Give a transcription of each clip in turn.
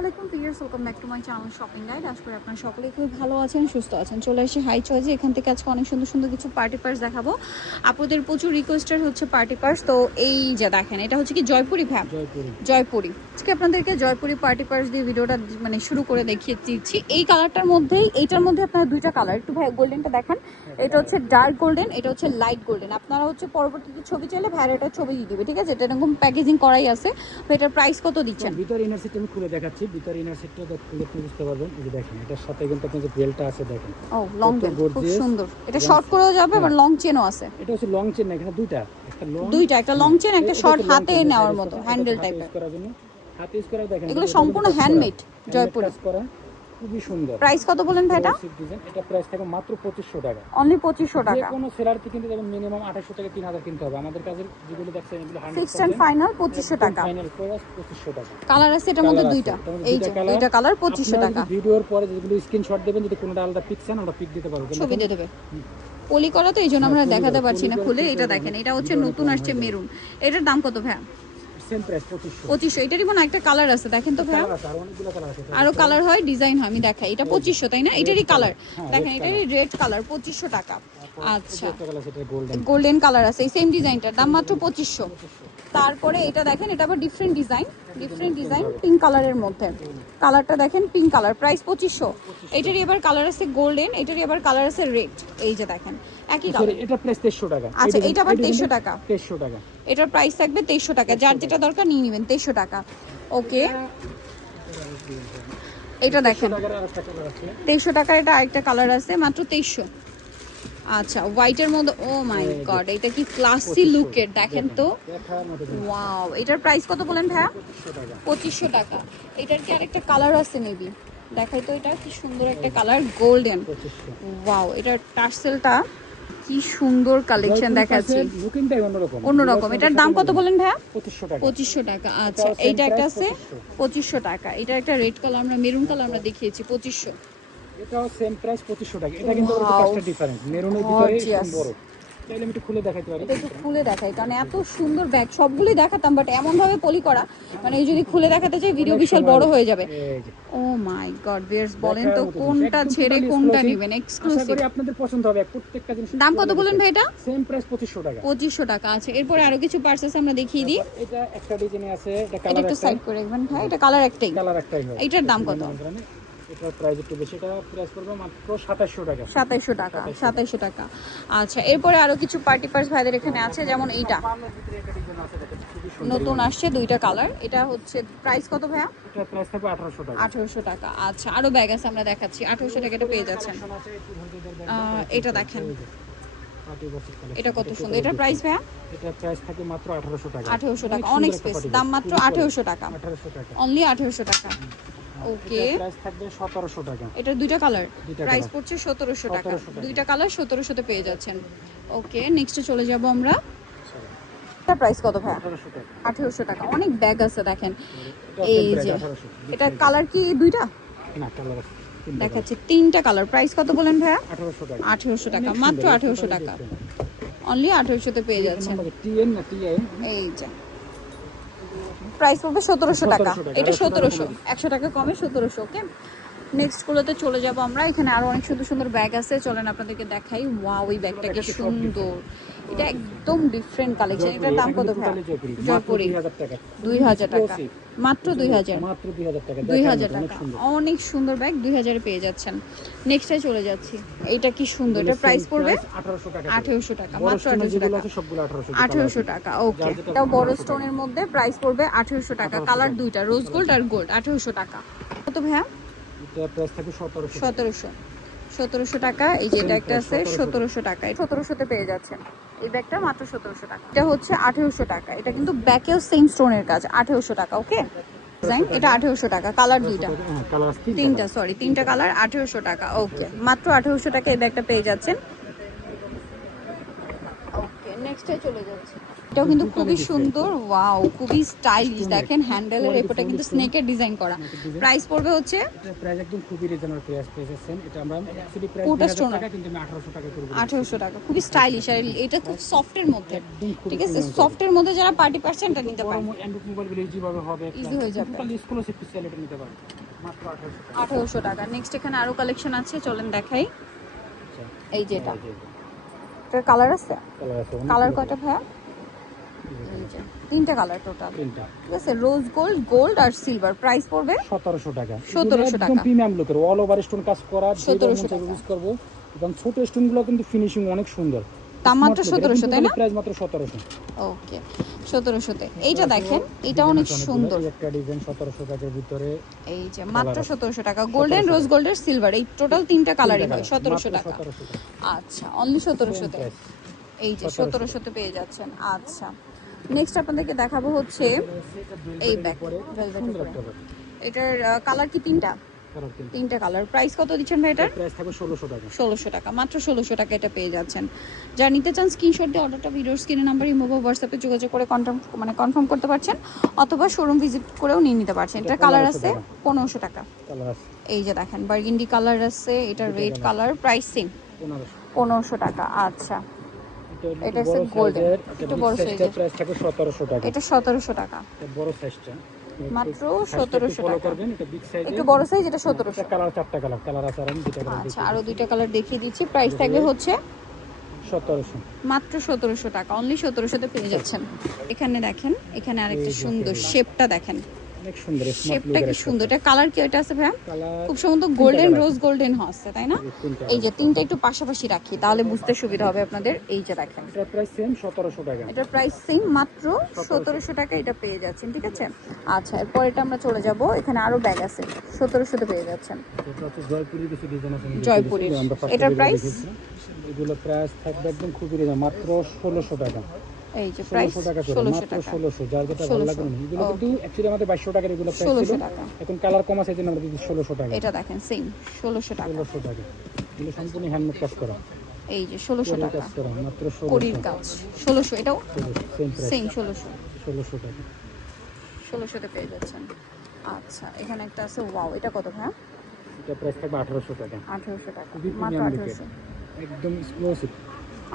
আলাইকুম viewers, welcome back to my channel shopping guide. আশা করি আপনারা সকলেই খুব ভালো আছেন, সুস্থ আছেন। চলে এসে হাই চয়েসে এখান থেকে আজকে অনেক সুন্দর সুন্দর কিছু পার্টি পার্স দেখাবো। আপনাদের প্রচুর রিকোয়েস্টেড হচ্ছে পার্টি পার্স। তো এই যে দেখেন, এটা হচ্ছে কি জয়পুরি ভ্যাপ, জয়পুরি। আজকে আপনাদেরকে জয়পুরি পার্টি পার্স দিয়ে ভিডিওটা মানে শুরু করে দেখিয়ে দিচ্ছি। এই কালারটার মধ্যেই, এইটার মধ্যে আপনারা দুইটা কালার, একটু ভাই গোল্ডেনটা দেখান। এটা হচ্ছে ডার্ক গোল্ডেন, এটা হচ্ছে লাইট গোল্ডেন। আপনারা হচ্ছে পরবর্তীতে ছবি চাইলে ভাইয়ের এটা ছবি দিয়ে দিবে, ঠিক আছে? এটা এরকম প্যাকেজিং করাই আছে। তো এটার প্রাইস কত দিচ্ছেন? ভিতর ইনার সেট আমি খুলে দেখাচ্ছি। ভিতর ইনার সেটটা খুলে আপনি বুঝতে পারবেন। এই যে দেখেন, এটার সাথে কিন্তু আপনার যে বেল্টটা আছে দেখেন। ও লং বেল্ট, খুব সুন্দর। এটা শর্ট করেও যাবে, আবার লং চেনও আছে। এটা হচ্ছে লং চেন না, এখানে দুইটা, একটা লং চেন, একটা শর্ট হাতে নেওয়ার মতো হ্যান্ডেল টাইপের করার জন্য। হাতে ইউজ করা দেখেন, এগুলো সম্পূর্ণ হ্যান্ডমেড জয়পুরি করা, খুবই সুন্দর। প্রাইস কত বলেন ভাই এটা? এটা প্রাইস থাকে মাত্র 2500 টাকা, অনলি 2500 টাকা। যে কোনো সেলার থেকে কিন্তু দেখেন মিনিমাম 2800 থেকে 3000 কিনতে হবে। আমাদের কাছে যেগুলো দেখছেন এগুলো 100% ফিক্সড এন্ড ফাইনাল 2500 টাকা। ফাইনাল প্রাইস 2500 টাকা। কালার আছে এটার মধ্যে দুইটা, এই যে দুইটা কালার 2500 টাকা। ভিডিওর পরে যেগুলো স্ক্রিনশট দেবেন, যদি কোনোটা আলাদা পিক চান আমরা পিক দিতে পারবো, ছবি দিয়ে দেবে। পলি করা তো, এই জন্য আমরা দেখাতে পারছি না খুলে। এটা দেখেন, এটা হচ্ছে নতুন আসছে মেরুন। এটার দাম কত ভাই? Same price 2500। 2500। এটারই মনে একটা কালার আছে, দেখেন তো ভাই। আরো কালার হয়, ডিজাইন হয়, আমি দেখাই। এটা 2500 তাই না? এটারই কালার দেখেন, এটারই রেড কালার 2500 টাকা। আচ্ছা, গোল্ডেন কালার আছে এই সেম ডিজাইনটার দাম মাত্র 2500। তারপরে এটা দেখেন, এটা আবার ডিফারেন্ট ডিজাইন পিঙ্ক কালারের মধ্যে। কালারটা দেখেন, পিঙ্ক কালার, প্রাইস 2500। এটারই এবার কালার আছে গোল্ডেন, এটারই এবার কালার আছে রেড। এই যে দেখেন, একই কালার। এটা প্রাইস 2300 টাকা। আচ্ছা, এটা আবার 2300 টাকা। 2300 টাকা এটার প্রাইস থাকবে 2300 টাকা। যার যেটা দরকার নিয়ে নেবেন, 2300 টাকা। ওকে, এটা দেখেন 2300 টাকার। এটা আরেকটা কালার আছে মাত্র 2300। আচ্ছা, হোয়াইটের মধ্যে, ও মাই গড, এটা কি ক্লাসি লুকের, দেখেন তো, ওয়াও। এটার প্রাইস কত বলেন ভাইয়া? 2500 টাকা। এটার কি আরেকটা কালার আছে মেবি, দেখাই তো। এটা কি সুন্দর একটা কালার, গোল্ডেন, ওয়াও। এটার টার্সেলটা কি সুন্দর কালেকশন দেখাচ্ছি, অন্যরকম। এটার দাম কত বলেন ভাইয়া? 2500 টাকা। আচ্ছা, এইটা একটা আছে 2500 টাকা। এটা একটা রেড কালার, আমরা মেরুন কালার আমরা দেখিয়েছি 2500। এটাও সেম প্রাইস 2500 টাকা। এটা কিন্তু কালারটা ডিফারেন্ট, মেরুনের ভিতরে একটু বড়। তাহলে আমি একটু খুলে দেখাইতে পারি। এটা একটু খুলে দেখাই, কারণ এত সুন্দর ব্যাগ সবগুলোই দেখাতাম, বাট এমন ভাবে পলি করা, মানে যদি খুলে দেখাতে চাই ভিডিও বিশাল বড় হয়ে যাবে। ও মাই গড ভিউয়ার্স, বলেন তো কোনটা ছেড়ে কোনটা নেবেন? এক্সক্লুসিভ, আশা করি আপনাদের পছন্দ হবে প্রত্যেকটা জিনিস। দাম কত বলেন ভাই এটা? সেম প্রাইস 2500 টাকা। 2500 টাকা। আছে এরপরে আরো কিছু পার্সেস আমরা দেখিয়ে দিই। এটা একটা ডিজাইন আছে, এটা এটা কালার একটু সাইড করে রাখবেন ভাই। এটা কালার একটাই, হয়। এটার দাম কত? এটার প্রাইস একটু বেশি, এটা প্রাইস করবে মাত্র 2700 টাকা। 2700 টাকা, 2700 টাকা। আচ্ছা, এরপরে আরো কিছু পার্টি পার্স ভাইদের এখানে আছে, যেমন এইটা নতুন আসছে, দুইটা কালার। এটা হচ্ছে প্রাইস কত ভাইয়া? এটা প্রাইস থাকবে 1800 টাকা। 1800 টাকা। আচ্ছা, আরো ব্যাগ আছে, আমরা দেখাচ্ছি। 1800 টাকা এটা পেয়ে যাচ্ছেন। এটা দেখেন, এটা কত সুন্দর। এটার প্রাইস ভাইয়া? এটার প্রাইস থাকে মাত্র 1800 টাকা। 1800 টাকা, অনেক স্পেস। দাম মাত্র 1800 টাকা, 1800 টাকা, অনলি 1800 টাকা। ওকে, প্রাইস থাকবে 1700 টাকা। এটা দুইটা কালার, প্রাইস পড়ছে 1700 টাকা। দুইটা কালার 1700 তে পেয়ে যাচ্ছেন। ওকে, নেক্সটে চলে যাব আমরা। এটা প্রাইস কত ভাই? 1800 টাকা। অনেক ব্যাগ আছে দেখেন। এই যে এটা কালার কি দুইটা? না, কালার দেখাচ্ছি তিনটা কালার। প্রাইস কত বলেন ভাইয়া? 1800 টাকা। 1800 টাকা, মাত্র 1800 টাকা, অনলি 1800 তে পেয়ে যাচ্ছেন। এই যে প্রাইস পড়বে 1700 টাকা। এটা 1700, 100 টাকা কমে 1700। ওকে, নেক্সট গুলোতে চলে যাব আমরা। এখানে আরো অনেক সুন্দর সুন্দর ব্যাগ আছে, চলেন আপনাদেরকে দেখাই। ওয়াও, এই ব্যাগটা কি সুন্দর, এটা একদম ডিফারেন্ট কালেকশন। এটার দাম কত ভাই? জয়পুরি 2000 টাকা, মাত্র 2000, মাত্র 2000 টাকা। 2000 টাকা, অনেক সুন্দর ব্যাগ 2000 এ পেয়ে যাচ্ছেন। নেক্সটে চলে যাচ্ছি। এইটা কি সুন্দর, এটা প্রাইস পড়বে 1800 টাকা। 1800 টাকা, মাত্র 1800 টাকা। সবগুলো 1800 1800 টাকা। ওকে, এটাও বড় স্টোনের মধ্যে, প্রাইস পড়বে 1800 টাকা। কালার দুইটা, রোজ গোল্ড আর গোল্ড। 1800 টাকা। কত ভাইয়া? এটা প্রাইস থাকে 1700। 1700 টাকা। এই যে এটা একটা আছে 1700 টাকা, 1700 তে পেয়ে যাচ্ছেন এই ব্যাগটা, মাত্র 1700 টাকা। এটা হচ্ছে 1800 টাকা। এটা কিন্তু ব্যাকেও সেম স্টোনের কাজ, 1800 টাকা। ওকে, ডিজাইন, এটা 1800 টাকা। কালার দুইটা, তিনটা কালার, 1800 টাকা। ওকে, মাত্র 1800 টাকা এই ব্যাগটা পেয়ে যাচ্ছেন। ওকে, নেক্সটে চলে যাচ্ছে। এটাও কিন্তু খুবই সুন্দর, ওয়াও, খুবই স্টাইলিশ। দেখেন হ্যান্ডেলের এপটা কিন্তু স্নেকের ডিজাইন করা। প্রাইস পড়বে হচ্ছে, এটা প্রাইস একদম খুবই রিজনেবল প্রাইস পেয়েছেন। এটা আমরা অ্যাকচুয়ালি প্রাইস কোটা 2000 স্টোন টাকা, কিন্তু আমি 1800 টাকা করব। 1800 টাকা, খুবই স্টাইলিশ। আর এটা খুব সফটের মধ্যে, একদম খুবই ঠিক আছে, সফটের মধ্যে যারা পার্টি পারছেন এটা নিতে বড় পারেন, অ্যান্ড্রয়েড মোবাইলগুলো ইজিভাবে হবে, ইজি হয়ে যাবে। টোটাল এক্সক্লুসিভ পিক্সেল এটা নিতে পারেন মাত্র 1800 টাকা। 1800 টাকা। নেক্সট এখানে আরো কালেকশন আছে, চলেন দেখাই। আচ্ছা, এই যে এটার কালার আছে, কালার আছে অনেক কালার কয়টা ভাইয়া? এই যে 3টা কালার টোটাল, তিনটা। ঠিক আছে, রোজ গোল্ড, গোল্ড আর সিলভার। প্রাইস পড়বে 1700 টাকা। 1700 একদম টাকা। প্রিমিয়াম লুকের অল ওভার স্টোন কাজ করা, 1700 টাকা ইউজ করব। এবং ছোট স্টোনগুলো কিন্তু ফিনিশিং অনেক সুন্দর। দাম মাত্র 1700, তাই না? প্রাইস মাত্র 1700। ওকে, 1700 তে। এইটা দেখেন, এটা অনেক সুন্দর, এই একটা ডিজাইন 1700 টাকার ভিতরে। এই যে মাত্র 1700 টাকা। গোল্ডেন, রোজ গোল্ডের, সিলভার, এই টোটাল 3টা কালারই হয় 1700 টাকা। 1700 টাকা। আচ্ছা, অনলি 1700 তে। Price। এই যে 1700 তে পেয়ে যাচ্ছেন। আচ্ছা, নেক্সট আপনাদেরকে দেখাবো হচ্ছে এই ব্যাগ, ভেলভেটের উপরে। এটার কালার কি 3টা? কালার তিনটা। 3টা কালার। প্রাইস কত দিচ্ছেন ভাই এটার? প্রাইস থাকবে 1600 টাকা। 1600 টাকা, মাত্র 1600 টাকা এটা পেয়ে যাচ্ছেন। যারা নিতে চান স্ক্রিনশট দিয়ে অর্ডারটা ভিডিওর স্ক্রিনে নাম্বার ইমো বা হোয়াটসঅ্যাপে যোগাযোগ করে কনফার্ম করতে পারছেন, অথবা শোরুম ভিজিট করেও নিয়ে নিতে পারছেন। এটার কালার আছে 1500 টাকা। কালার আছে এই যে দেখেন, বার্গিন্ডি কালার আছে, এটা রেড কালার। প্রাইস সেম 1500 টাকা। আচ্ছা, এটা হচ্ছে গোল্ডেন, একটু বড় সাইজের। প্রাইস থাকবে 1700 টাকা। এটা 1700 টাকা, এটা বড় সাইজটা মাত্র 1700 ফলো টাকা। করবেন। এটা বিগ সাইজ, একটু বড় সাইজ, এটা 1700। কালার 4টা কালার আছে, আর আমি দুটো কালার আচ্ছা, আরো 2টা কালার দেখিয়ে দিচ্ছি। প্রাইস থাকবে হচ্ছে 1700। মাত্র 1700 টাকা, অনলি 1700 তে পেয়ে যাচ্ছেন। এখানে দেখেন, এখানে আরেকটা সুন্দর শেপটা দেখেন, অনেক সুন্দর স্মার্ট শেপটা কি লুকের সুন্দর। এটা কালার কি এটা আছে ভাইয়া? কালার খুব সম্ভবত গোল্ডেন, রোজ গোল্ডেন হচ্ছে, তাই না? এই যে 3টা একটু পাশাপাশি রাখি, তাহলে বুঝতে সুবিধা হবে আপনাদের। এই যে দেখেন, এটা প্রাইস সেম 1700 টাকা। এটার প্রাইস সেম, মাত্র 1700 টাকা এটা পেয়ে যাচ্ছেন, ঠিক আছে। আচ্ছা, এরপর এটা আমরা চলে যাব, এখানে আরো ব্যাগ আছে, 1700 তে পেয়ে যাচ্ছেন। এটা হচ্ছে জয়পুরি কিছু ডিজাইন আছে, জয়পুরের। আমরা first এটার video প্রাইস? দেখেছি। এগুলো প্রাইস থাকবে একদম খুবই রিজনেবল, মাত্র 1600 টাকা। এই যে প্রাইস 1600 টাকা করে, 1600 মাত্র টাকা। 1600। যার যেটা ভালো লাগে না, এগুলো কিন্তু অ্যাকচুয়ালি আমাদের 2200 টাকার এগুলো প্রাইস 1600 ছিল, টাকা। এখন কালার কম আছে, এজন্য আমরা দিচ্ছি 1600 টাকা। এটা দেখেন সেম 1600 টাকা। 1600 টাকা। এগুলো সম্পূর্ণ হ্যান্ডমেড কাজ করা, এই যে 1600 কড়ির টাকা, কাজ করা, মাত্র কড়ির 1600। কাজ 1600। এটাও সেম প্রাইস সেম 1600, 1600 টাকা। 1600 তে পেয়ে যাচ্ছেন। আচ্ছা, এখানে একটা আছে, ওয়াও, এটা কত ভাইয়া? এটা প্রাইস থাকবে 1800 টাকা। 1800 টাকা, খুবই মাত্র প্রিমিয়াম লুকের, 1800, একদম এক্সক্লুসিভ।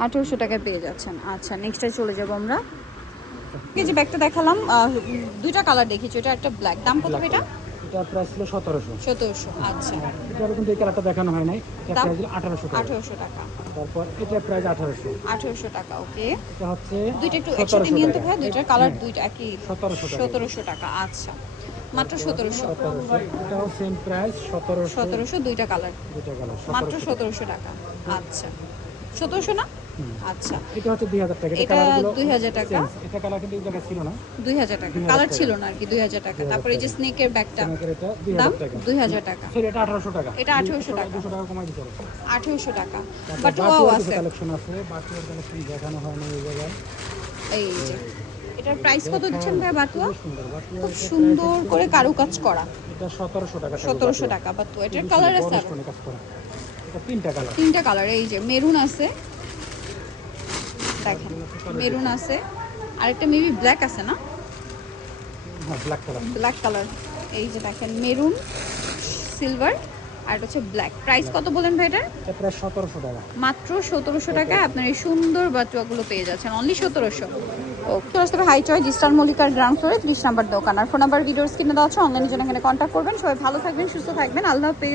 1800 টাকায় পেয়ে যাচ্ছেন। আচ্ছা, নেক্সটে চলে যাব আমরা। এই যে ব্যাগটা দেখালাম, 2টা কালার দেখিয়েছি, এটা একটা ব্ল্যাক। দাম কত এটা? এটা প্রাইস ছিল 1700। 1700। আচ্ছা, এটা কিন্তু এই কালারটা দেখানো হয় নাই, এটা দাম? প্রাইস ছিল 1800 টাকা। 1800 টাকা। তারপর এটা প্রাইস 1800। 1800 টাকা, ওকে। এটা হচ্ছে দুইটা একটু একসাথে নিয়ে তো 1700 ভাই, দুইটার কালার দুইটা একই, 1700 টাকা। 1700 টাকা। আচ্ছা, মাত্র 1700। 1700। এটাও সেম প্রাইস 1700। 1700, দুইটা কালার, দুটো কালার মাত্র 1700। 1700 টাকা। আচ্ছা, 1700 না? আচ্ছা, এটা হচ্ছে 2000 টাকা। এটা 2000 টাকা। এটা কালার কিন্তু এই জায়গায় ছিল না, 2000 টাকা কালার ছিল না আর কি, 2000 টাকা। তারপরে এই যে স্নেকের ব্যাগটা, আমাদের এটা দাম 2000 টাকা। 2000 টাকা। সরি, এটা 1800 টাকা। এটা 1800 টাকা। 200 টাকা কমাই দিতে হবে। 1800 টাকা। বাট বাকি ওয়াও আর কিছু আছে, কালেকশন আছে, বাকি আর কালেকশন দেখানো হয় না এই জায়গায়। এই যে এটার প্রাইস কত দিচ্ছেন ভাই? বাতুয়া সুন্দর বাকি খুব সুন্দর করে কারুকাজ করা, এটা 1700 টাকা। 1700 টাকা। বাতুয়া এটার কালার আছে আরো, কাজ করা। এটা তিনটা কালার। 3টা কালার। এই যে মেরুন আছে, দেখেন মেরুন আছে, আরেকটা মেবি ব্ল্যাক আছে না? হ্যাঁ, ব্ল্যাক কালার। Black colour. এই যে দেখেন, মেরুন, সিলভার, আর এটা হচ্ছে ব্ল্যাক। প্রাইস কত বলেন ভাই এটার? এটা প্রায় 1700 টাকা। মাত্র 1700 টাকায় আপনার এই সুন্দর বাতুয়াগুলো পেয়ে যাচ্ছেন, অনলি 1700। ওকে, চলে হাই চয়েস ইস্টার্ন মল্লিকার গ্রাউন্ড ফ্লোরে 30 নাম্বার দোকান। আর ফোন নাম্বার ভিডিওর স্ক্রিনে দেওয়া আছে, অনলাইনের জন্য এখানে কন্ট্যাক্ট করবেন। সবাই ভালো থাকবেন, সুস্থ থাকবেন, আল্লাহ হাফেজ।